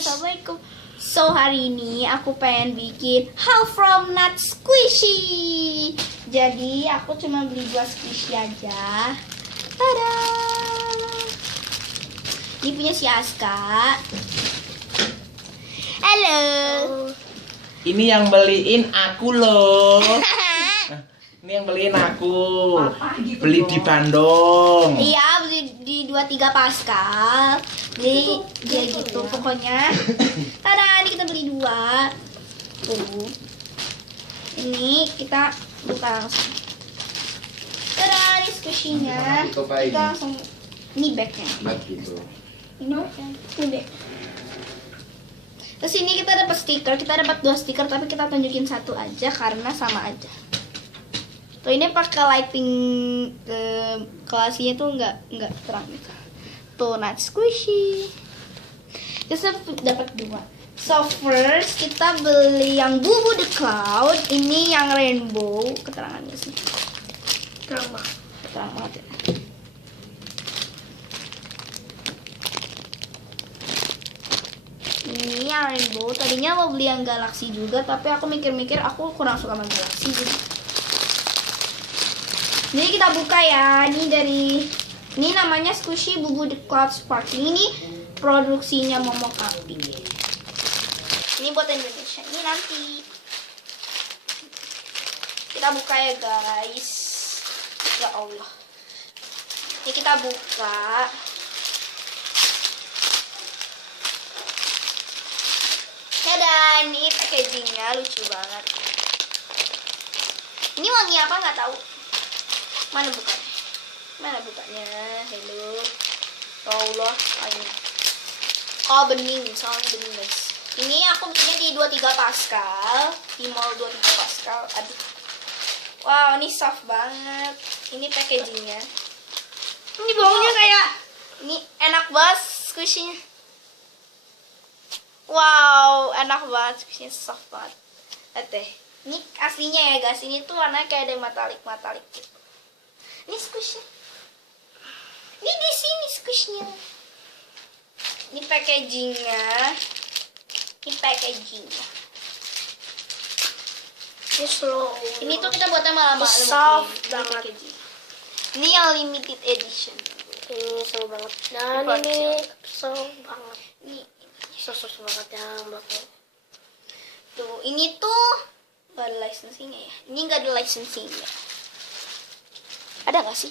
Assalamualaikum. So hari ini aku pengen bikin How From Not Squishy. Jadi aku cuma beli 2 squishy aja. Tada. Ini punya si Aska. Halo. Ini yang beliin aku loh. Ini yang beliin aku. Gitu beli di Bandung. Iya, beli di 23 Pascal. Jadi dia gitu pokoknya. Tada, ini kita beli 2. Tuh. Ini kita buka langsung. Tada, ini squishy-nya. Kita langsung ini bag-nya. Gitu. Ini bag-nya. Ini bag. Terus ini kita dapat stiker. Kita dapat 2 stiker tapi kita tunjukin 1 aja karena sama aja. Tuh ini pakai lighting kelasnya tuh nggak terang gitu. Tuh not squishy. Terus dapat 2. So first kita beli yang Bubu the Cloud. Ini yang rainbow. Keterangannya sih terang banget ya. Ini yang rainbow. Tadinya mau beli yang galaxy juga, tapi aku mikir-mikir aku kurang suka sama galaxy jadi kita buka ya. Ini namanya Squishy Bubu the Cloud Sparkling. Ini produksinya Momok Api. Ini buat Indonesia. Ini nanti kita buka ya guys. Ya Allah. Ini kita buka. Dadah, ini packagingnya lucu banget. Ini wangi apa nggak tahu. Mana bukanya? Hello. Ya Allah, ini. Oh, bening, soalnya bening guys. Ini aku belinya di 23 Pascal, di mall 23 Pascal. Aduh. Wow, ini soft banget. Ini packagingnya. Ini baunya kayak ini enak banget squishy-nya. Wow, enak banget squishy-nya, soft banget. Lihat deh. Ini aslinya ya guys. Ini tuh warnanya kayak ada metalik gitu. Ini squishy. Ini di sini squishnya. Ini packagingnya. Ini slow. Ini tuh kita buatnya lama-lama. Soft banget. Ini yang limited edition. Ini seru banget. Dan ini seru banget. Ini Sus banget yang belakang. tuh. Ini tuh nggak ada licensingnya ya. Ini nggak ada licensingnya. Ada nggak sih?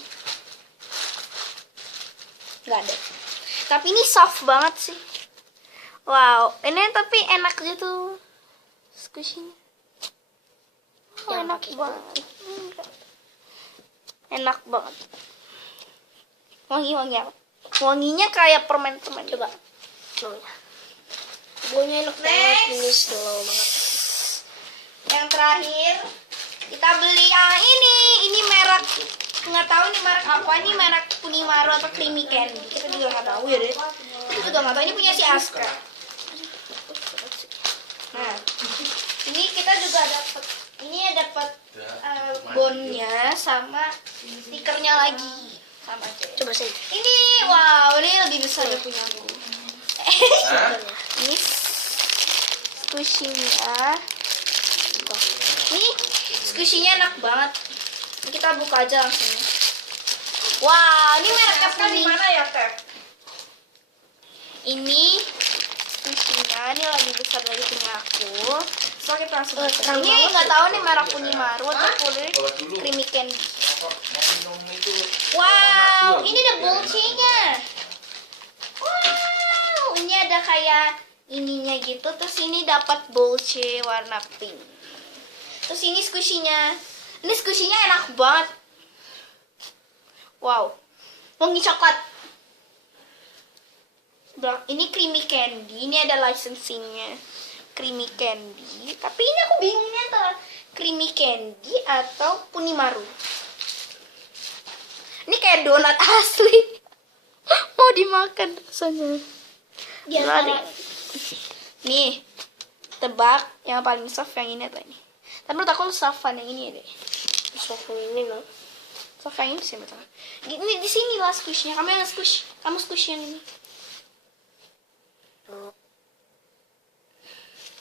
Nggak ada. Tapi ini soft banget sih. Wow, ini tapi enak gitu squishy-nya. Oh, Yang enak pakai banget. Enak banget. Wangi apa? Wanginya kayak permen-permen. Coba. Baunya enak banget. Ini slow banget. Yang terakhir kita beli yang ini. Ini merek nggak tahu ini merek apa. Ini merek Kunimaru atau Creamy Candy. Kita juga nggak tahu ya deh. Kita juga nggak tahu. Ini punya si Aska. Nah, ini kita juga dapat. Ini dapat bonnya sama stikernya lagi. Sama aja. Coba sih. Ini wow, ini lebih besar dari punya aku. Ini squishy-nya. Ini squishy-nya enak banget. Ini kita buka aja langsung. Wow, ini mereknya Di mana ya, Teh? Ini squishy-nya ini lebih besar dari punya aku. So kita langsung buka. terang Ini banget. nggak tahu nih merek Kunimaru atau Creamy Candy. Wow, ini ada bolche-nya. Wow, ini ada kayak ininya gitu. Terus ini dapat bolche warna pink. Terus ini squishy-nya. Ini squishy-nya enak banget. Wow, wangi coklat. Ini Creamy Candy. Ini ada licensingnya. Creamy Candy. Tapi ini aku bingungnya antara Creamy Candy atau Kunimaru. Ini kayak donat asli. Mau dimakan rasanya. Nih, tebak yang paling soft yang ini atau ini? Tapi menurut aku softan yang ini deh. Soft ini loh. Soft yang ini sih betul. Ini di sini lah squishnya. Kamu yang squish. Kamu squish yang ini.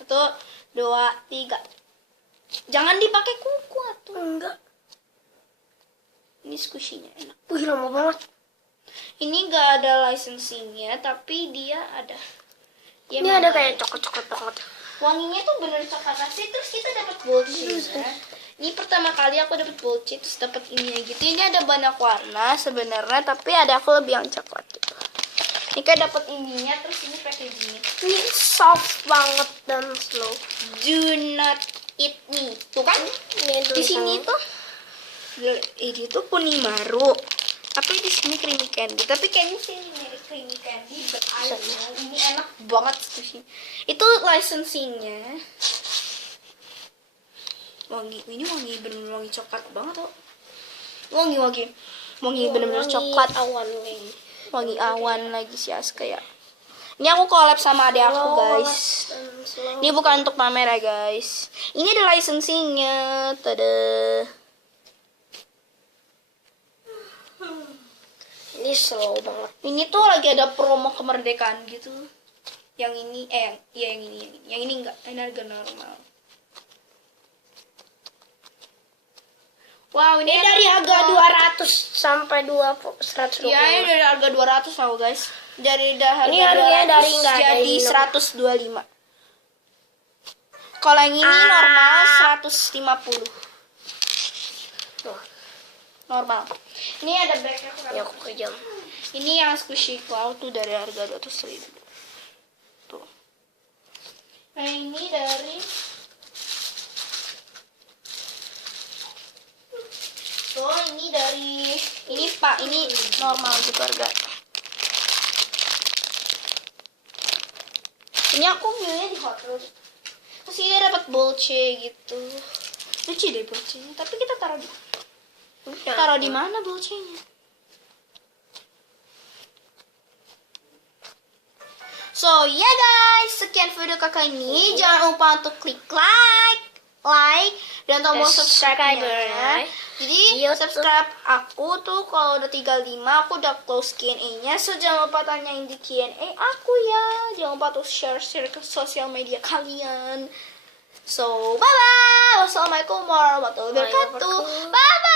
1, 2, 3. Jangan dipakai kuku atuh. Enggak. Ini squishy-nya enak. Wih, lama banget. Ini gak ada licensingnya, tapi dia ada. Dia Ini ada kayak coklat-coklat banget. wanginya tuh bener coklat asli. Terus kita dapat bolche. Ini pertama kali aku dapat bolche, terus dapat ini gitu. Ini ada banyak warna sebenarnya, tapi ada aku lebih yang coklat gitu. Ini kayak dapat ininya, terus ini packagingnya. Ini soft banget dan slow. Do not eat me. Tuh kan? Ini Di sini tuh ini tuh kuning baru. Tapi di sini creamy candy. Tapi kayaknya sih mirip creamy candy, but I don't know. Ini enak banget sih. Itu licensingnya. Wangi, ini wangi bener-bener wangi coklat banget tuh. Wangi bener-bener coklat. Awan nih. Wangi awan lagi sih Aska ya. Ini aku collab sama adik aku guys. Ini bukan untuk pamer ya guys. Ini ada licensingnya. Tada. Ini slow banget. Ini tuh lagi ada promo kemerdekaan gitu. Yang ini, yang ini. Yang ini enggak, ini harga normal. Wow, ini Dari harga 200 sampai 120. Ya, ini dari harga 200 tau guys. Dari harga Ini harganya 200 dari nggak ada jadi ini, 125. Kalau yang ini normal 150. Tuh, Normal. Ini ada bagnya aku ya aku kejam. Ini yang squishy cloud tuh dari harga 200.000. Tuh. Nah ini dari tuh ini dari ini Pak, ini normal gitu harga. Ini aku belinya di Hot Wheels. Terus ini dapat bolche gitu. Lucu deh bolchenya. Tapi kita taruh di mana bolchenya? So ya guys, sekian video kakak ini. Jangan lupa untuk klik like dan tombol subscribe-nya. Jadi subscribe aku tuh kalau udah 35 aku udah close Q&A-nya. So jangan lupa tanyain di Q&A aku ya. Jangan lupa tuh share ke sosial media kalian. So bye bye. Wassalamualaikum warahmatullahi wabarakatuh. Bye bye.